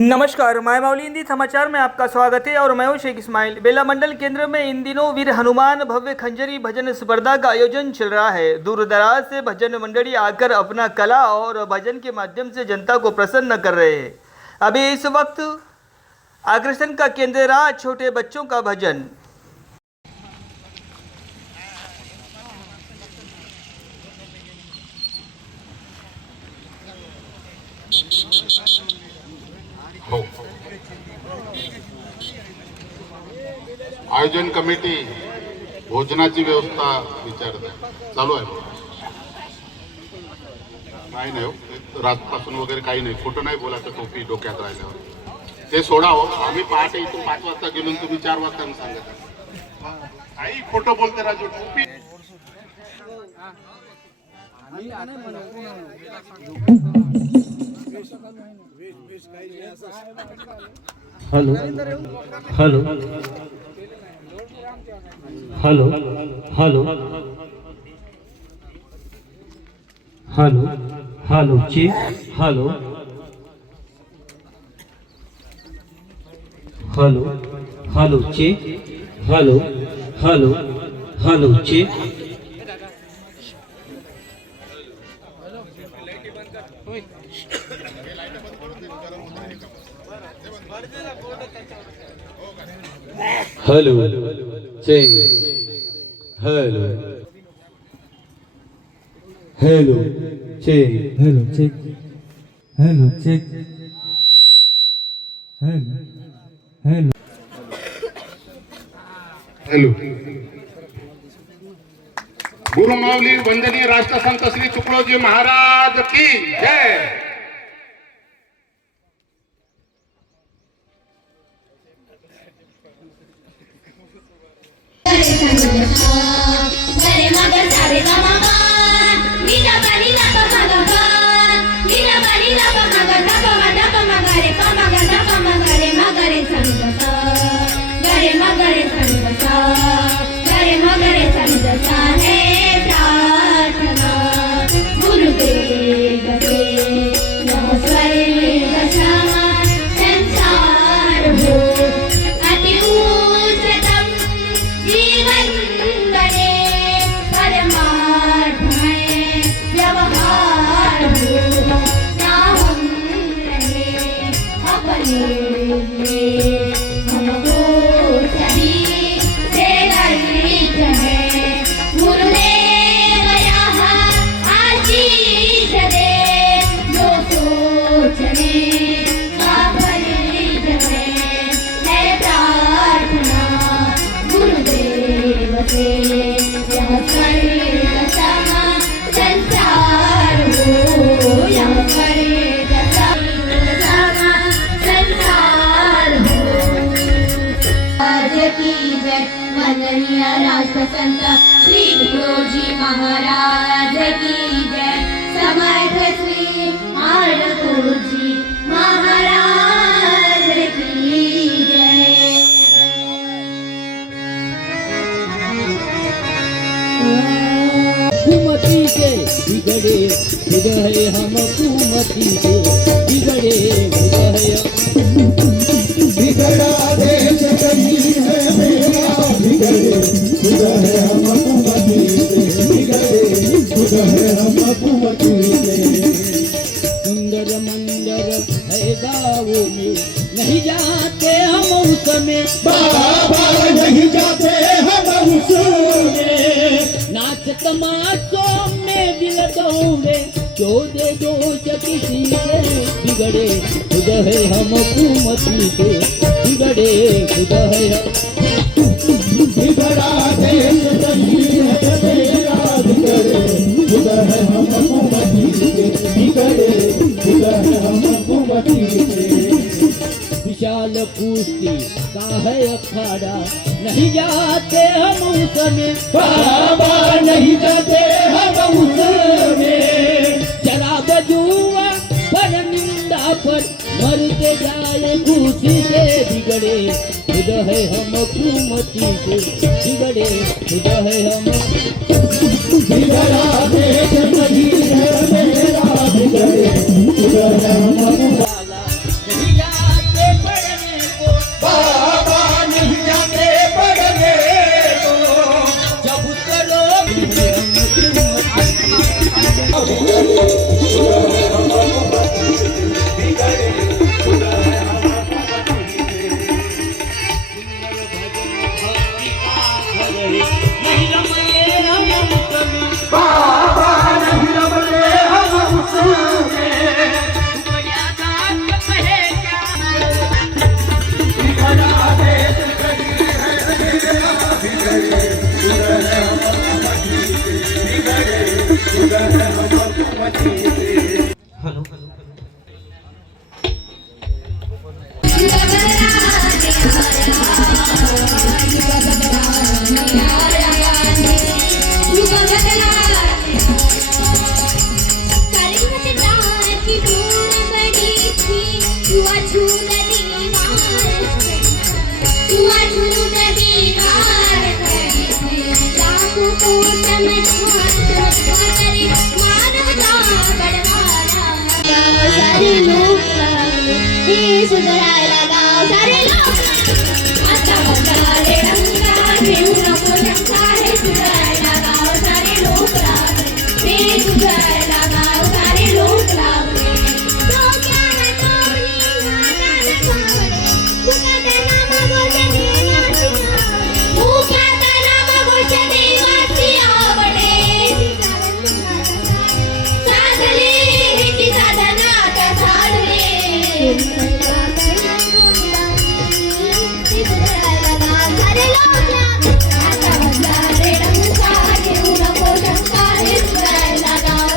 नमस्कार, माय माउली हिंदी समाचार में आपका स्वागत है और मैं हूं शेख इस्माइल। बेला मंडल केंद्र में इन दिनों वीर हनुमान भव्य खंजरी भजन स्पर्धा का आयोजन चल रहा है। दूर दराज से भजन मंडली आकर अपना कला और भजन के माध्यम से जनता को प्रसन्न कर रहे हैं। अभी इस वक्त आकर्षण का केंद्र रहा छोटे बच्चों का भजन। आयोजन कमिटी भोजनाची व्यवस्था विचारत आहे, चालू आहे. काही नाही हो, रातपासून वगैरे काही नाही. खोटं नाही बोलायचं टोपी डोक्यात राहिल्यावर. ते सोडा हो. आम्ही पहाटे इथून 5 वाजता गेलो, तुम्ही 4 वाजता सांगत काही खोटं बोलते राजू. टोपी hello hello hello hello hello hello check hello hello hello check hello hello hello check hello check hello hello check hello check hello check hello hello hello. गुरु माऊली वंदनीय राष्ट्रसंत श्री तुकडोजी महाराज की जय. गरे मगर सारे गा मामा नीला पानी ला पा गा नीला पानी ला पा गा धा पा मगरे पा मगर धा पा मगरे संत गरे मगरे संत गरे मगरे संत हे प्रार्थना गुरुदेव के नमस्कार दशा संसार हो अति उच्चतम जीवन बने परमार्थ में व्यवहार हो ना हम रहे अपने लिए हमको सभी से ललित है गुरुदेव यहाँ आशीष दे जो सोचने का फलित है प्रार्थना गुरुदेव से यह स्वर्ग समा संसार हो यह स्वर्ग समा संसार हो. आज की जय वंदनीय राष्ट्र संत श्री तुकडोजी महाराज की जय. समर्थ श्री मार्तंडजी महाराज की जय. कुमति के बिगड़े हृदय हम कुमति के बिगड़े हृदय बिगड़ा देश कहीं है मेरा बिगड़े हृदय हम कुमति से बिगड़े हृदय हम कुमति से. सुंदर मंदिर है गाँवों में नहीं जाते हम उसमें बाबा नहीं जाते हम उसमें. नाच तमाशों में दिल दौड़े जो दे दोष किसी के बिगड़े हृदय हम कुमति के बिगड़े हृदय बिगड़ा देश कहीं है मेरा बिगड़े हृदय हम कुमति से बिगड़े हृदय हम कुमति से. विशाल कुश्ती का है अखाड़ा नहीं जाते हम उसमें बाबा नहीं जाते हम उसमें. शराब जुआ पर निंदा पर मरते जाए खुशी से बिगड़े हृदय हम कुमति से बिगड़े हृदय हम बिगड़ा देश कहीं है मेरा बिगड़े हृदय हम नहीं जाते वाचून उदगीकार करीते लाखो कोट चमत्कार करे मानवता बडवाला गाव सारे लोक लागले हे सुधारायला गाव सारे लोक आता बदले रंगा घेऊ नको शंका हे सुधारायला गाव सारे लोक लागले हे सुधारायला गाव सारे लोक लागले डोक्याला टोपली हाताला पावडे मुखात नाम गोष्ट देवाची आवडे साधले ती साधनात साधले आता बदला रे रंगा घेऊ नको शंका हे सुधारायला गाव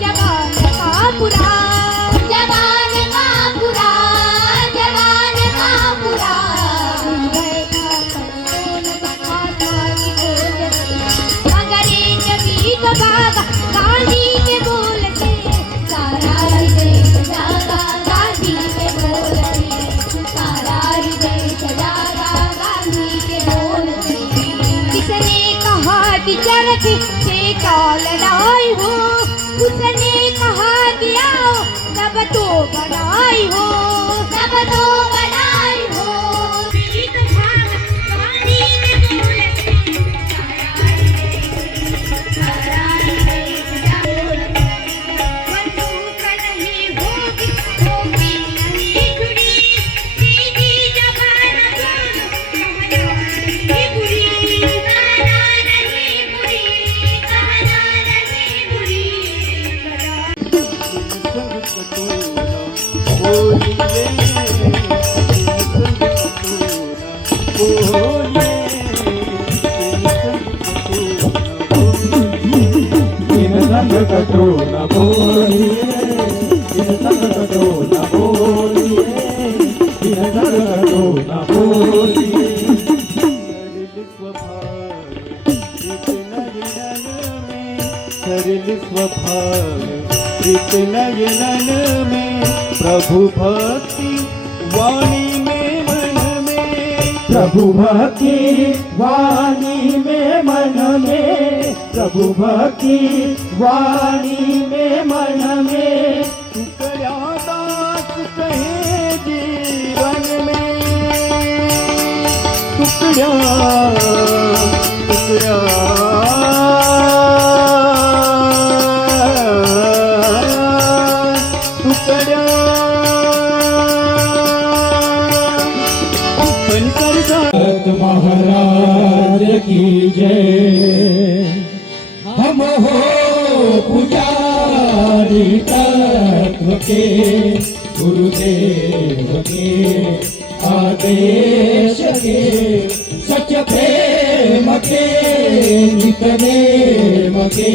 जवान का पूरा जवान का पूरा जवान का पूरा अंग्रेज गीत गागा गांधी के बोल से सारा देश जागा गांधी के बोल से सारा देश जागा गांधी के बोल से किसने कहा कि चरखे से क्या लड़ाई हो उसने कहा कि आओ तब तो बड़ाई हो तब तो बड़ाई हो गीत भाग गांधी के बोल से सारा देश जागा बंदूक नहीं होगी होगी नहीं छुरी सीधी जबान कहना नहीं बुरी कहना नहीं बुरी कहना नहीं बुरी कटोना बोलिए कटोना बोलिए कटोना बोलिए सरल स्वभाव इतना नयन में प्रभु भक्ति वाणी में मन में प्रभु भक्ति वाणी में मन में प्रभु भक्ति वाणी में मन में टुकड़ा दास कहे जीवन में टुकड़ा टुकड़ा महाराज की जय हम हो पुजारी तत्व के गुरुदेव के आदेश के सच प्रेम के नितनेम के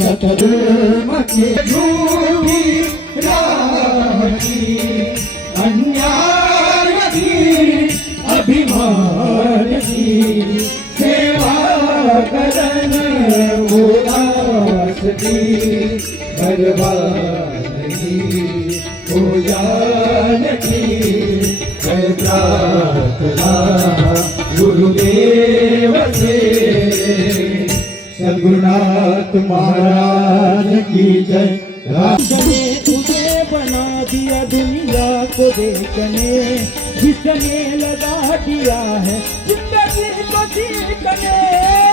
सतधर्म के झूठी राह की अन्याय की अभिमान की सेवा करन उदास की बर्बाद नहीं हो जान की जय प्रार्थना गुरुदेव से सद्गुरुनाथ महाराज की जय। ने तुझे बना दिया दुनिया को देखने जिसने लगा दिया है जिंदगी को सीखने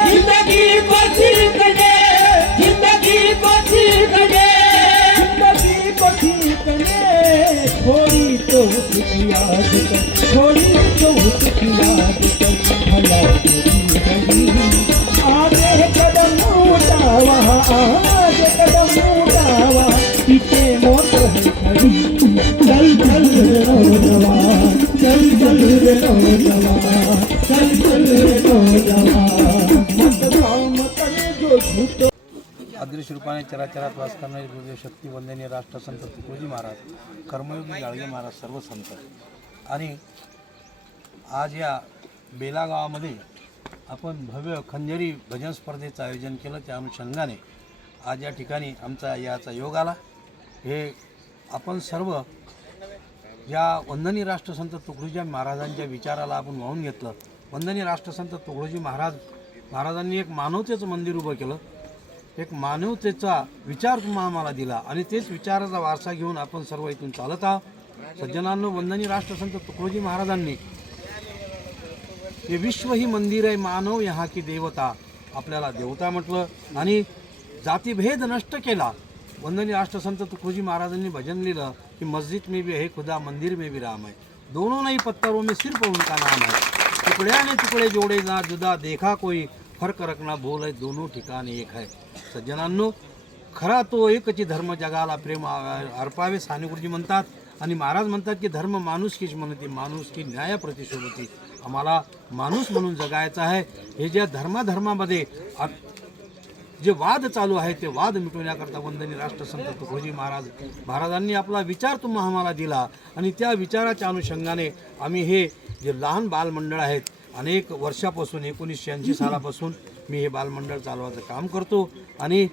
जिंदगी को सीखने जिंदगी को सीखने जिंदगी को सीखने थोड़ी तो याद कर थोड़ी तो याद कर भला आगे कदम उठावा आगे कदम उठावा पीछे मोड़ खड़ी चल चल रे नौजवान चल चल रे नौजवान चल चल रे नौजवान मत काम करे जो झूठ अदृश्य रूपाने चराचरात वास करणारे गुरुदेव शक्ती वंदनीय राष्ट्रसंत तुकडोजी महाराज कर्मयोगी गाडगे महाराज सर्व संत आणि आज या बेला गावामध्ये आपण भव्य खंजरी भजन स्पर्धेचं आयोजन केलं. त्या अनुषंगाने आज या ठिकाणी आमचा याचा योग आला. हे आपण सर्व या वंदनीय राष्ट्रसंत तुकडोजी महाराजांच्या विचाराला आपण वाहून घेतलं. वंदनीय राष्ट्रसंत तुकडोजी महाराजांनी एक मानवतेचं मंदिर उभं केलं. एक मानवतेचा विचार आम्हाला दिला आणि तेच विचाराचा वारसा घेऊन आपण सर्व इथून चालत आहोत. सज्जनांनो, वंदनीय राष्ट्रसंत तुकडोजी महाराजांनी हे विश्व ही मंदिर आहे, मानव यहाँ की देवता, आपल्याला देवता म्हटलं आणि जातीभेद नष्ट केला. वंदनीय राष्ट्रसंत तुकडोजी महाराजांनी भजन लिहिलं कि मस्जिद में भी है खुदा, मंदिर में भी राम है, दोनों नहीं पत्थरों में सिर्फ उनका नाम है. टुकड़े ने टुकड़े जोड़े ना जुदा, देखा कोई फर्क रखना भूल है, दोनों ठिकाणी एक है. सज्जनांनो, खरा तो एकच धर्म जगाला प्रेम अर्पावे साने गुरुजी म्हणतात आणि महाराज म्हणतात की धर्म माणुसकीच म्हणते, माणुसकी न्यायाप्रती सोबती. आम्हाला माणूस म्हणून जगायचं आहे. हे ज्या धर्मामध्ये जे वाद चालू आहे ते वाद मिटवण्याकरता वंदनीय राष्ट्रसंत तुकडोजी महाराजांनी आपला विचार तुम्हा आम्हाला दिला आणि त्या विचाराच्या अनुषंगाने आम्ही हे जे लहान बालमंडळ आहेत, अनेक वर्षापासून 1980 सालापासून मी हे बालमंडळ चालवायचं काम करतो आणि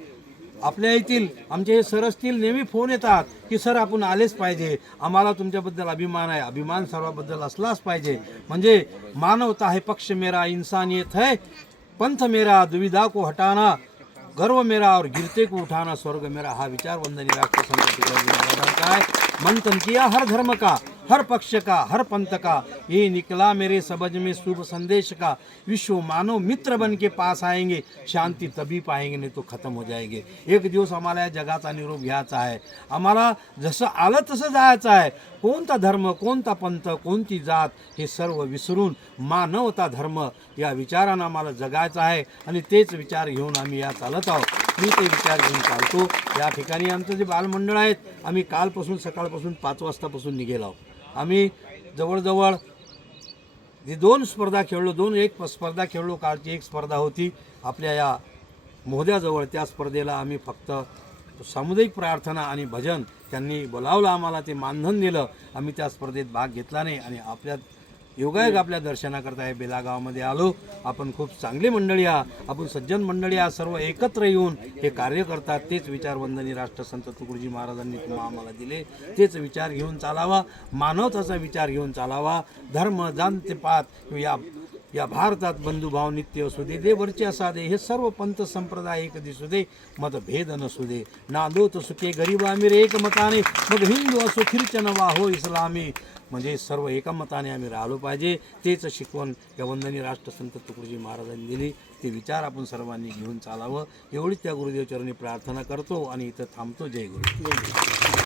आपल्या येथील आमचे हे सर असतील नेहमी फोन येतात की सर आपण आलेच पाहिजे, आम्हाला तुमच्याबद्दल अभिमान आहे, अभिमान सर्वाबद्दल असलाच पाहिजे. म्हणजे मानवता है पक्ष मेरा, इंसानियत है पंथ मेरा, दुविधा को हटाना गर्व मेरा और गिरते को उठाना स्वर्ग मेरा, हा विचार वंदनीय राष्ट्रसंत तुकडोजी महाराजांचा आहे. मंथन किया हर धर्म का, हर पक्ष का, हर पंथ का, ये निकला मेरे समझ में शुभ संदेश का, विश्व मानव मित्र बन के पास आएंगे, शांती तभी पाएंगे नहीं तो खत्म हो जाएंगे. एक दिवस आम्हाला या जगाचा निरोप घ्यायचा आहे, आम्हाला जसं आलं तसं जायचं आहे. कोणता धर्म, कोणता पंथ, कोणती जात हे सर्व विसरून मानवता धर्म या विचारानं आम्हाला जगायचं आहे आणि तेच विचार घेऊन आम्ही या चालत आहोत. मी ते विचार घेऊन चालतो. या ठिकाणी आमचं जे बालमंडळ आहेत, आम्ही कालपासून सकाळपासून 5 वाजतापासून निघेलो आहोत. आम्ही जवळजवळ जे 2 स्पर्धा खेळलो, एक स्पर्धा खेळलो. कालची एक स्पर्धा होती आपल्या या मोहद्याजवळ. त्या स्पर्धेला आम्ही फक्त सामुदायिक प्रार्थना आणि भजन त्यांनी बोलावलं, आम्हाला ते मानधन दिलं. आम्ही त्या स्पर्धेत भाग घेतला नाही आणि आपल्या योगायोग आपल्या दर्शनाकरता हे बेलागावामध्ये आलो. आपण खूप चांगली मंडळी आहात, आपण सज्जन मंडळी आहात, सर्व एकत्र येऊन हे कार्य करतात. तेच विचार वंदनीय राष्ट्रसंत तुकडोजी महाराजांनी तुम्हाला आम्हाला दिले. तेच विचार घेऊन चालावा, मानवताचा विचार घेऊन चालावा. धर्म जाणते पात या भारतात बंधुभाव नित्य असू दे, देवरचे असादे हे सर्व पंथ संप्रदाय एक दिसू दे, मतभेद नसू दे. नांदोत सुखे गरीब आमिर एकमताने, मग हिंदू असो ख्रिश्चन वा हो इस्लामी, म्हणजे सर्व एकमताने आम्ही राहिलो पाहिजे. तेच शिकवण या वंदनीय राष्ट्रसंत तुकडोजी महाराजांनी दिली. ते विचार आपण सर्वांनी घेऊन चालावं एवढीच त्या गुरुदेवचरणी प्रार्थना करतो आणि इथं थांबतो. जय गुरु.